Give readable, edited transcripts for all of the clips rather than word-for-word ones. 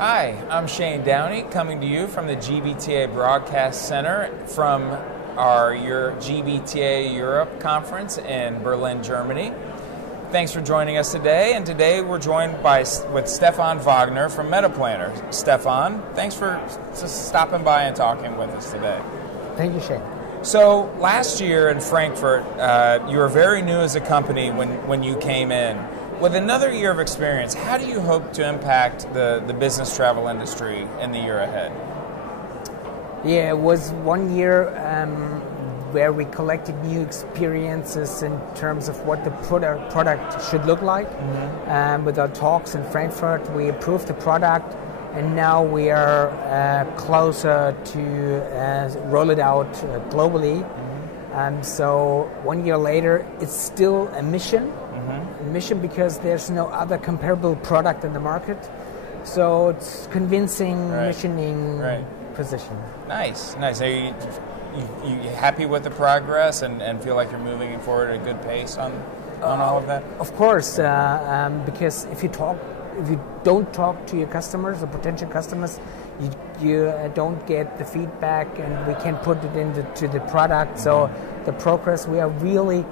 Hi, I'm Shane Downey, coming to you from the GBTA Broadcast Center from our GBTA Europe conference in Berlin, Germany. Thanks for joining us today, and today we're joined with Stefan Wagner from Metaplanner. Stefan, thanks for stopping by and talking with us today. Thank you, Shane. So last year in Frankfurt, you were very new as a company when you came in. With another year of experience, how do you hope to impact the business travel industry in the year ahead? Yeah, it was 1 year where we collected new experiences in terms of what the product should look like. Mm-hmm. With our talks in Frankfurt, we approved the product, and now we are closer to roll it out globally. Mm-hmm. So 1 year later, it's still a mission. Mission because there's no other comparable product in the market, so it's convincing missioning position. Nice. Are you happy with the progress and feel like you're moving forward at a good pace on all of that? Of course, because if you don't talk to your customers or potential customers, you don't get the feedback, and we can put it into the product. Mm-hmm. So the progress, we are really.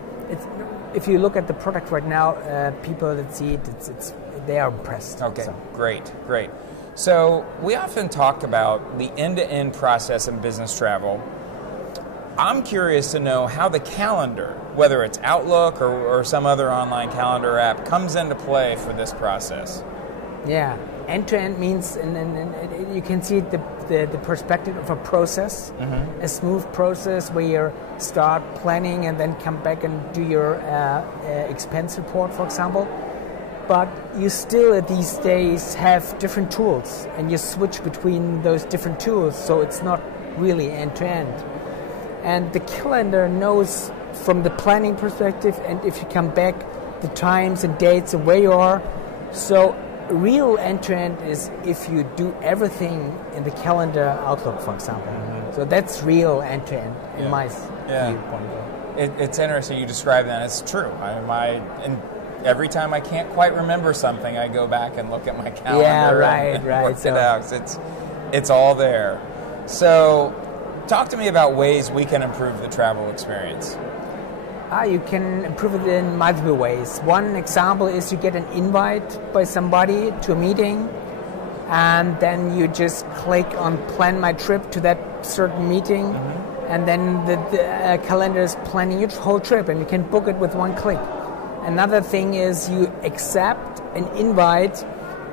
If you look at the product right now, people that see it, they are impressed. Okay, so. Great. So we often talk about the end-to-end process in business travel. I'm curious to know how the calendar, whether it's Outlook or some other online calendar app, comes into play for this process. Yeah, end-to-end means, and you can see the perspective of a process, mm-hmm. a smooth process where you start planning and then come back and do your expense report, for example. But you still, these days, have different tools, and you switch between those different tools, so it's not really end-to-end. And the calendar knows from the planning perspective, and if you come back, the times and dates and where you are. So real end-to-end is if you do everything in the calendar Outlook, for example. Mm-hmm. So that's real end-to-end in my viewpoint. It's interesting you describe that. It's true. And every time I can't quite remember something, I go back and look at my calendar. Yeah, right. Work it out. It's all there. So talk to me about ways we can improve the travel experience. You can improve it in multiple ways. One example is you get an invite by somebody to a meeting, and then you just click on plan my trip to that certain meeting, mm-hmm. and then the calendar is planning your whole trip, and you can book it with one click. Another thing is you accept an invite,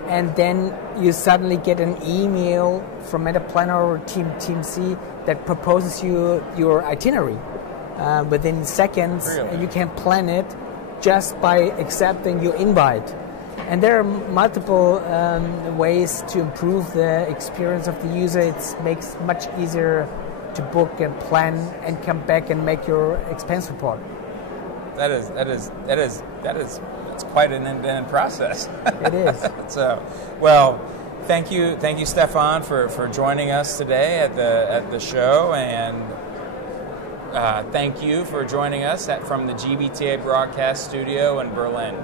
and then you suddenly get an email from metaplanner or Team C that proposes you your itinerary. Within seconds, really? You can plan it just by accepting your invite. And there are multiple ways to improve the experience of the user. It makes much easier to book and plan and come back and make your expense report. That's quite an end-to-end process. It is. So, well, thank you, Stefan, for joining us today at the show, and thank you for joining us from the GBTA Broadcast Studio in Berlin.